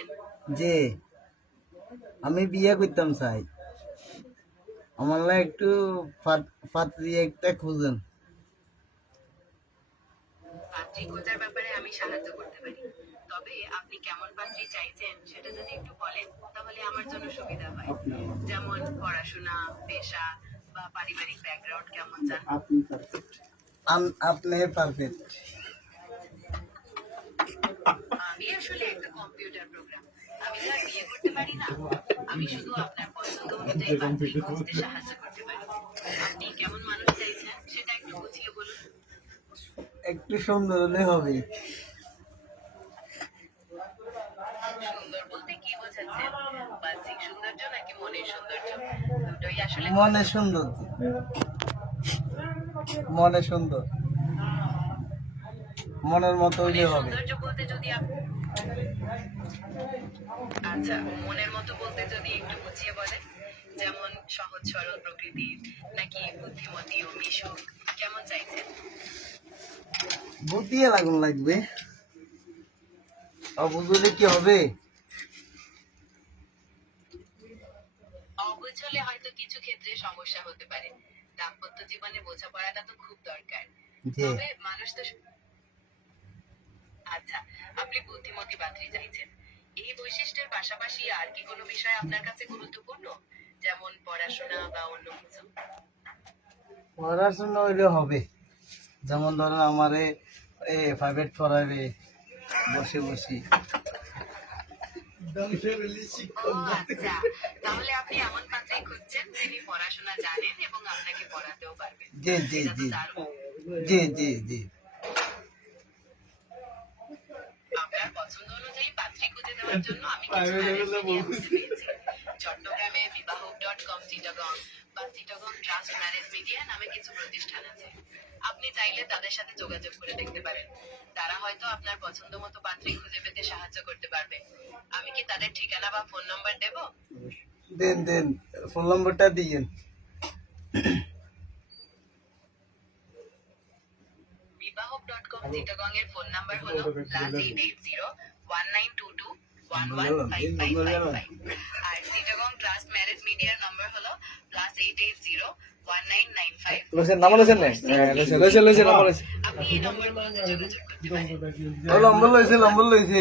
জানেন? যে আমি বিয়ে করতাম চাই, আমার না একটু পাত্রী একটা খুঁজেন। পাত্রী খোঁজার ব্যাপারে আমি সাহায্য করতে পারি। তবে আপনি কেমন পাত্রী চাইছেন সেটা যদি একটু বলেন তাহলে আমার জন্য সুবিধা হয়। যেমন পড়াশোনা, পেশা বা পারিবারিক ব্যাকগ্রাউন্ড কেমন চান? আপনি পারফেক্ট। আমি আসলে একটা কম্পিউটার প্রোগ্রাম। আমি তো আর বিয়ে করতে পারি না। আমি শুধু আপনার পছন্দ অনুযায়ী পাত্রী খুঁজতে সাহায্য করতে পারি। আপনি কেমন মানুষ চাইছেন সেটা একটু বুঝিয়ে বলুন। একটু সুন্দর হলে হবে। সুন্দর বলতে কি বোঝাচ্ছেন? বাহ্যিক সৌন্দর্য নাকি মনের সৌন্দর্য? দুটোই আসলে মনে সুন্দর, মনে সুন্দর, মনের মতো হইলে হবে। সৌন্দর্য বলতে যদি আচ্ছা, মনের মতো বলতে যদি একটু বুঝিয়ে বলেন, যেমন সহজ সরল প্রকৃতির নাকি বুদ্ধিমতী ও মিশুক, কেমন চাইছেন? বুঝিয়ে লাগুন লাগবে, অবুঝলে কি হবে? অবুঝ হলে হয়তো কিছু ক্ষেত্রে সমস্যা হতে পারে। দাম্পত্য জীবনে বোঝাপড়াটা তো খুব দরকার। যে তবে মানুষ তো আচ্ছা, আপনি বুদ্ধিমতী পাত্রী চাইছেন। এই বৈশিষ্ট্যের পাশাপাশি আর কি কোনো বিষয় আপনার কাছে গুরুত্বপূর্ণ, যেমন পড়াশোনা বা অন্য কিছু? পড়াশোনা হইলে হবে, যেমন ধরেন আমারে প্রাইভেট পড়াবে বসে বসে। ও আচ্ছা, তাহলে আপনি এমন পাত্রী খুঁজছেন যিনি পড়াশোনা জানেন এবং আপনাকে পড়াতেও পারবেন। জি জি এটা তো জি দারুণ। জি জি জি আপনার পছন্দ অনুযায়ী পাত্রী খুঁজে দেওয়ার জন্য আমি কিছু ম্যারেজ মিডিয়া খুঁজে পেয়েছি। চট্টগ্রামে বিবাহক.com চিটাগং বা চিটাগং ট্রাস্ট ম্যারেজ মিডিয়া নামে কিছু প্রতিষ্ঠান আছে। আপনি চাইলে তাদের সাথে যোগাযোগ করে দেখতে পারেন। তারা হয়তো আপনার পছন্দ মতো পাত্রী খুঁজে পেতে সাহায্য করতে পারবে। আমি কি তাদের ঠিকানা বা ফোন নাম্বার দেব? দেন দেন, ফোন নম্বরটা দিয়েন। বিবাহক.com চিটাগং এর ফোন নাম্বার হলো +8801922115555 আর চিটাগং ট্রাস্ট ম্যারেজ মিডিয়ার নাম্বার হলো +8801995। আপনি এই নম্বরগুলোতে যোগাযোগ করতে পারেন। নম্বর লইছে, নম্বর লইছে।